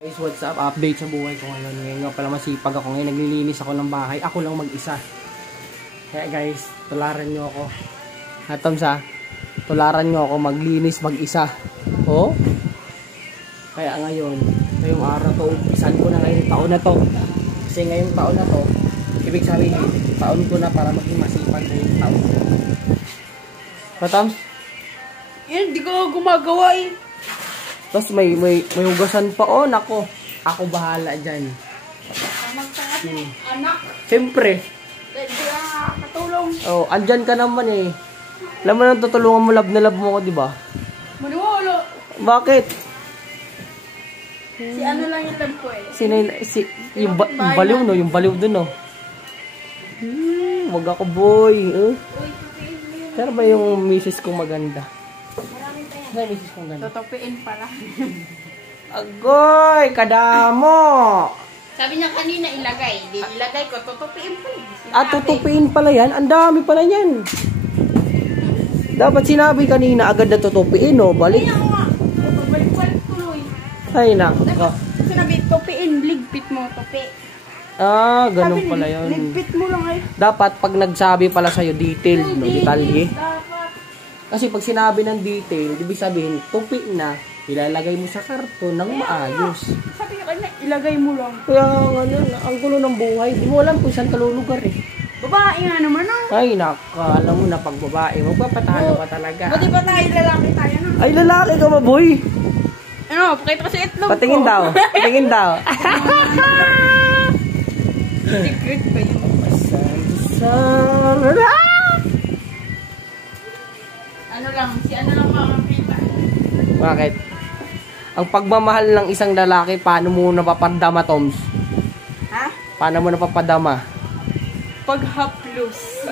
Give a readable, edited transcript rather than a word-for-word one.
Guys, what's up? Update sa buhay ko ngayon. Ngayon nga pala masipag ako. Ngayon naglilinis ako ng bahay. Ako lang mag-isa. Kaya guys, tularan nyo ako. Tomsa, tularan nyo ako maglinis mag-isa. Oh? Kaya ngayon, ngayong araw to, umpisan ko na ngayong taon na to. Kasi ngayong taon na to, ibig sabihin, taon ko na para maging masipag ngayong taon. Toms? Yan, di ko gumagawa eh. Tapos may hugasan pa. Oh, nako. Ako bahala dyan. Anak. Siyempre. Hindi ka katulong. Oh, andyan ka naman eh. Alam mo nang tutulungan mo, love na love mo ko, di ba? Maniwala. Bakit? Si ano lang yung love ko eh. Yung baliw, no? Yung baliw dun, no? Wag ako, boy. Pero ba yung misis ko maganda? Ay, misis ko maganda. Tutupiin pala. Agoy, kadamo! Sabi niya kanina ilagay. Di ilagay ko, tutupiin pala. Tutupiin pala yan? Ang dami pala yan. Dapat sinabi kanina agad na tutupiin, no? Balik. Kaya nga. Balik-balik tuloy. Ay, nako. Sinabi, tupiin, ligpit mo, tupi. Ganun pala yun. Ligpit mo lang eh. Dapat pag nagsabi pala sa'yo, detail, no? Detalye. Dapat. Kasi pag sinabi ng detail, ibig sabihin, tupi na, ilalagay mo sa karton ng maayos. Sabi niya kanina, ilagay mo lang. Kaya nga ang gulo ng buhay. Di mo alam kung saan kalulugar eh. Babae nga naman ah. Ay, naka, alam mo na pag babae, magpapatalo ka talaga. Buti ba tayo lalaki tayo na? Ay, lalaki ka ba, boy? Ano, pakita ko sa itlog ko. Patingin daw. Patingin daw. Secret pa yun. Ano lang, si ano lang makakita. Bakit? Ang pagmamahal ng isang lalaki, paano mo napapadama, Toms? Ha? Paano mo napapadama? Paghaplos.